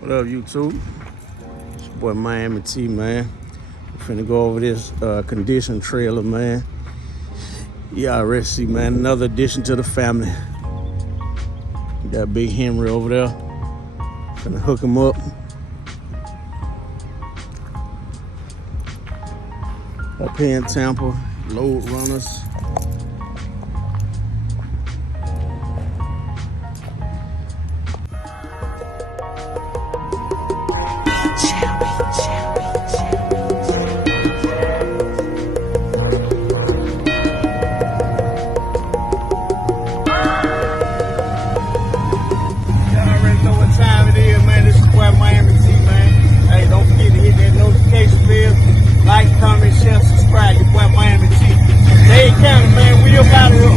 What up, YouTube? It's your boy Miami T, man. We're finna go over this condition trailer, man. Yeah, I already see, man. Another addition to the family. We got Big Henry over there. Gonna hook him up. Up here in Tampa, load runners. Like, comment, share, subscribe. Your boy Miami T. Dade County, man. We up out of here.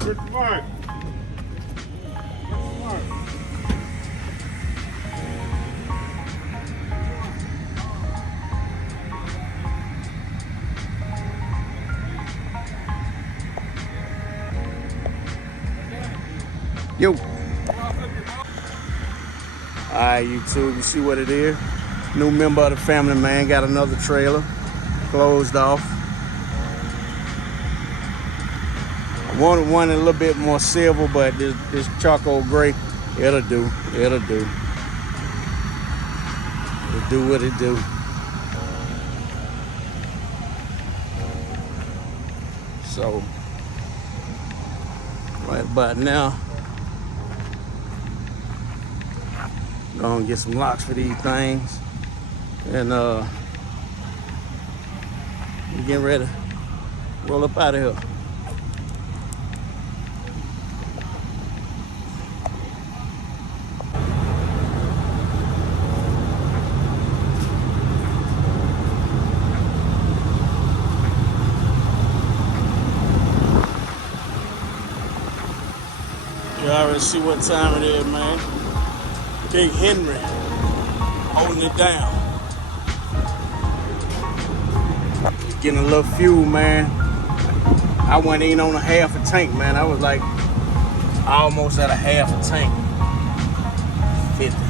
Good work. Yo. Alright, YouTube, you see what it is? New member of the family, man. Got another trailer. Closed off. I wanted one a little bit more silver, but this charcoal gray, it'll do. It'll do. It'll do what it do. So, right about now, gonna get some locks for these things, and we're getting ready to roll up out of here. You already see what time it is, man. Big Henry holding it down. Getting a little fuel, man. I went in on a half a tank, man. I was like almost at a half a tank. 50.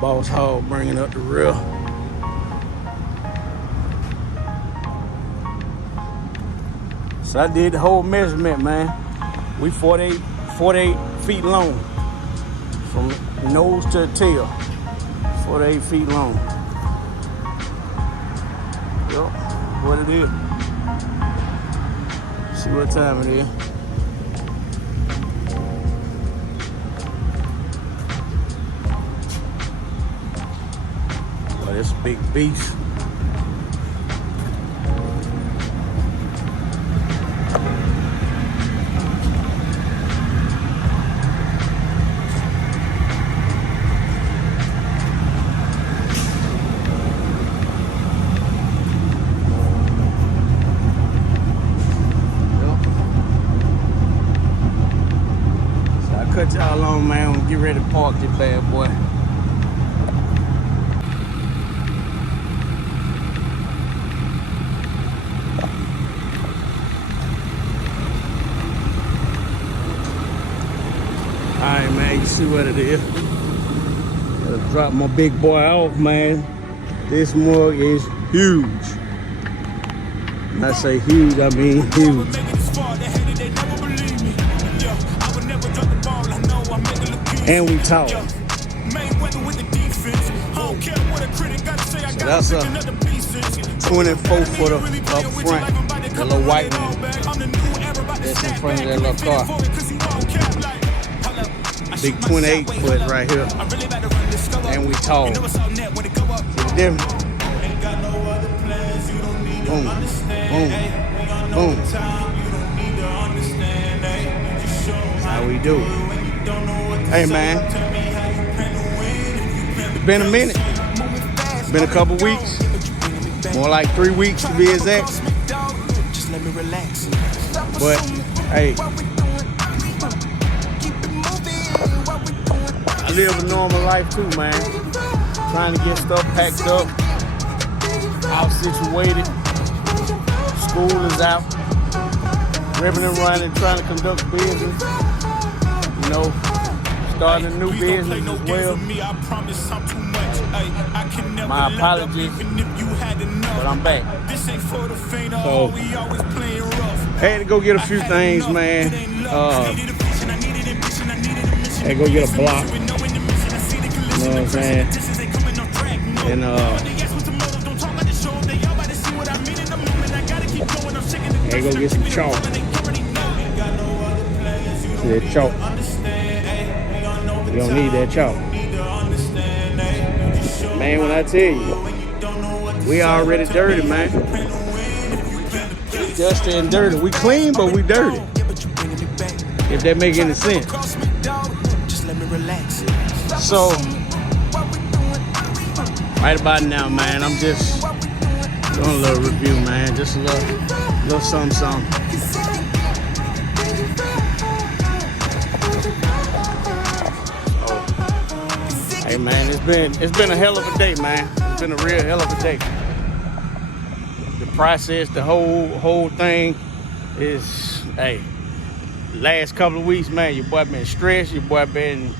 Boss Hog bringing up the rear. So I did the whole measurement, man. We 48 feet long. From nose to tail. 48 feet long. Yep, what it is. See what time it is. It's a big beast. So I cut y'all on, man. Get ready to park this bad boy. Alright, man, you see what it is. Gotta drop my big boy off, man. This mug is huge. When I say huge, I mean huge. And we tall. So that's a 24-footer up front. The little white one that's in front of that little car. Big 28 foot right here. And and we tall. See the difference? Boom, boom, boom. That's how we do. Hey, man. It's been a minute. It's been a couple weeks. More like 3 weeks to be exact. But, hey. I live a normal life too, man. Trying to get stuff packed up. Out situated. School is out. Ripping and running, trying to conduct business. You know, starting a new business as well. My apologies, but I'm back. So, I had to go get a few things, man. Had to go get a block. You know what I'm saying? And had to go get some chalk. See that chalk? You don't need that chalk. Man, when I tell you, we already dirty, man. Dusty and dirty. We clean, but we dirty. If that make any sense. So, right about now, man, I'm just doing a little review, man. Just a little something. Hey, man, it's been a hell of a day, man. It's been a real hell of a day. The process, the whole thing is, hey, last couple of weeks, man, your boy been stressed, your boy been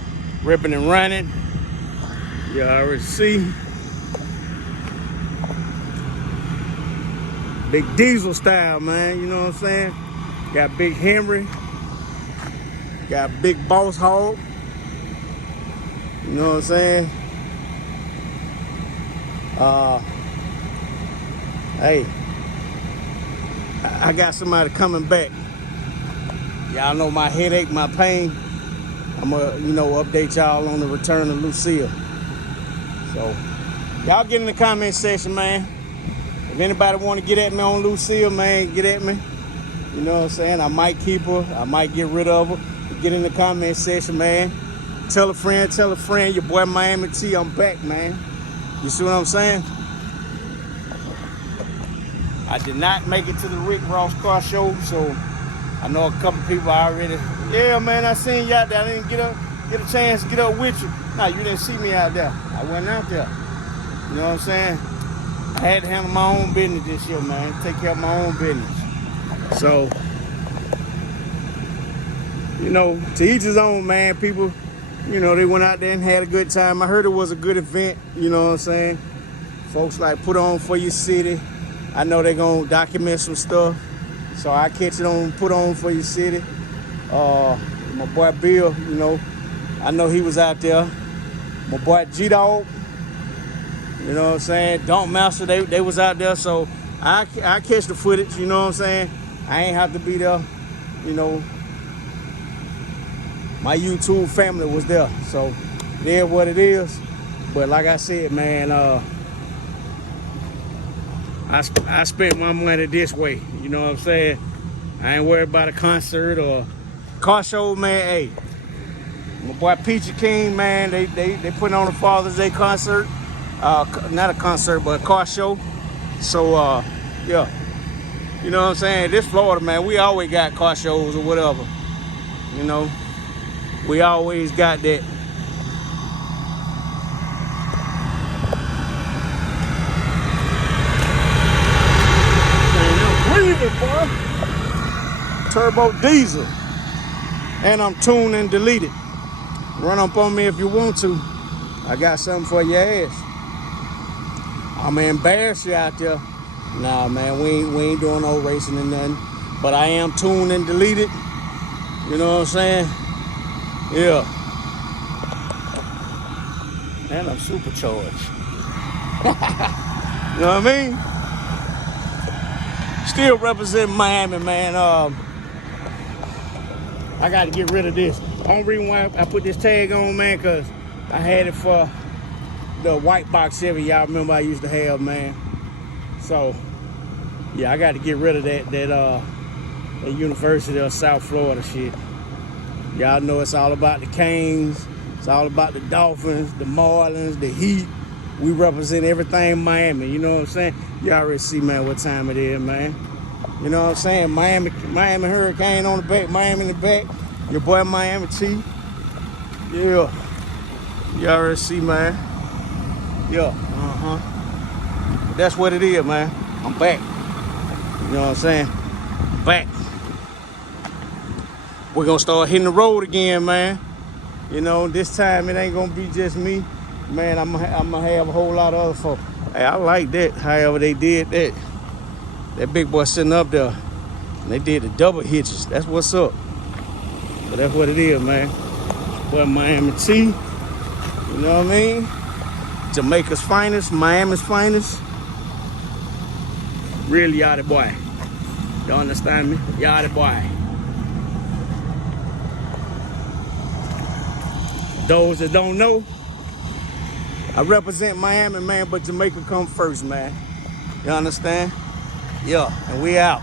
ripping and running. You already see. Big Diesel style, man, you know what I'm saying? Got Big Henry. Got Big Boss Hog. You know what I'm saying? Hey, I got somebody coming back. Y'all know my headache, my pain. I'm gonna, update y'all on the return of Lucille. So, y'all get in the comment section, man. If anybody want to get at me on Lucille, man, get at me. You know what I'm saying? I might keep her. I might get rid of her. Get in the comment section, man. Tell a friend. Your boy Miami T, I'm back, man. You see what I'm saying? I did not make it to the Rick Ross car show, so I know a couple people already. Yeah, man, I seen you out there. I didn't get a chance to get up with you. Nah, you didn't see me out there. I wasn't out there. You know what I'm saying? I had to handle my own business this year, man. Take care of my own business. So, to each his own, man. People, they went out there and had a good time. I heard it was a good event, you know what I'm saying? Folks like put on for your city. I know they're going to document some stuff. So I catch it on, put on for your city. My boy Bill, I know he was out there. My boy G-Dog, you know what I'm saying? Don't Master, they was out there. So I catch the footage, you know what I'm saying? I ain't have to be there, My YouTube family was there. So it is what it is. But like I said, man, I spent my money this way, you know what I'm saying? I ain't worried about a concert or car show, man. Hey, my boy Peachy King, man, they putting on a Father's Day concert. Not a concert, but a car show. So, yeah. You know what I'm saying? This Florida, man, we always got car shows or whatever. We always got that. Boy. Turbo diesel. And I'm tuned and deleted. Run up on me if you want to. I got something for your ass. I'm gonna embarrass you out there. Nah, man, we ain't doing no racing and nothing. But I am tuned and deleted. You know what I'm saying? Yeah. And I'm supercharged. You know what I mean? Still representing Miami, man. I got to get rid of this. The only reason why I put this tag on, man, because I had it for the white box Chevy y'all remember I used to have, man. So yeah, I got to get rid of that University of South Florida shit. Y'all know it's all about the Canes. It's all about the Dolphins, the Marlins, the Heat. We represent everything Miami. You know what I'm saying? You already see, man, what time it is, man. You know what I'm saying? Miami Hurricane on the back, Miami in the back. Your boy Miami T. Yeah. You already see, man. Yeah. That's what it is, man. I'm back. You know what I'm saying? Back. We're gonna start hitting the road again, man. You know, this time it ain't gonna be just me. Man, I'm gonna have a whole lot of other folks. Hey, I like that, however they did that. That big boy sitting up there. And they did the double hitches. That's what's up. But that's what it is, man. Boy, Miami T. You know what I mean? Jamaica's finest, Miami's finest. Real yachty boy. You understand me? Yachty boy. Those that don't know, I represent Miami, man, but Jamaica come first, man. You understand? Yeah, and we out.